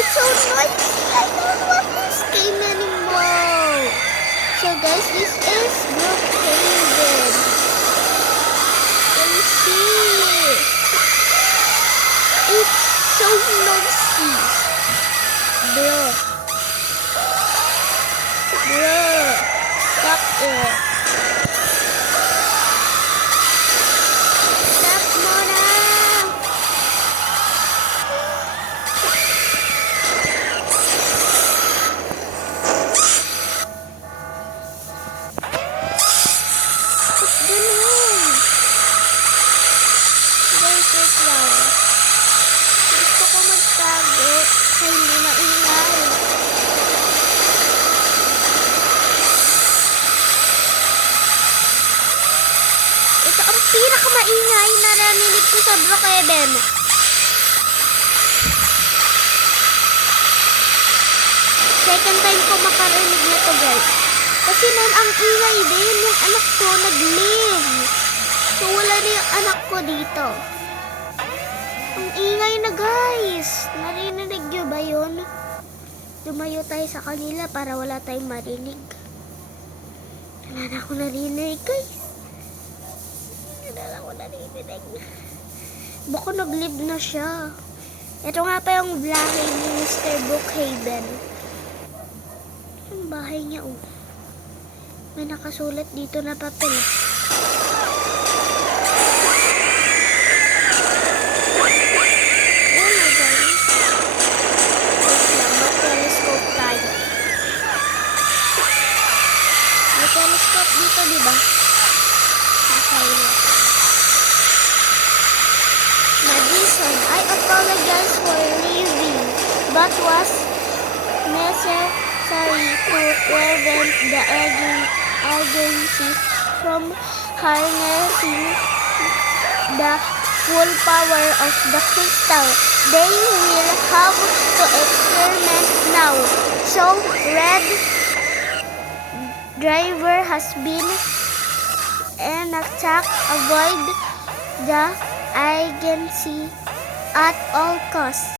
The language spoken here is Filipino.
It's so noisy. I don't want this game anymore. So guys, this is Brookhaven. Can you see? It's so noisy. Bro. Stop it. Stop mo na. Ba't ganun? Guys, wait lang. Gusto ko magtago sa hindi maingay. Ito ang pinakamaingay na narinig ko sa Brookhaven. Second time ko makarinig na to, guys. Kasi nun ang ingay din, yung anak ko nag-leave. So wala na yung anak ko dito. Ang ingay na, guys. Narinig nyo ba yun? Lumayo tayo sa kanila para wala tayong marinig. Wala na ako narinig, guys. Wala na ako narinig. Baka nag-leave na siya. Ito nga pa yung bahay ni Mr. Brookhaven. Yung bahay niya, oh. May nakasulat dito na papel. Telescope dito, di ba? Madison, I apologize for leaving, but was necessary to prevent the agency from harnessing the full power of the crystal. They will have to experiment now. So, Red Driver has been an attack. Avoid the agency at all costs.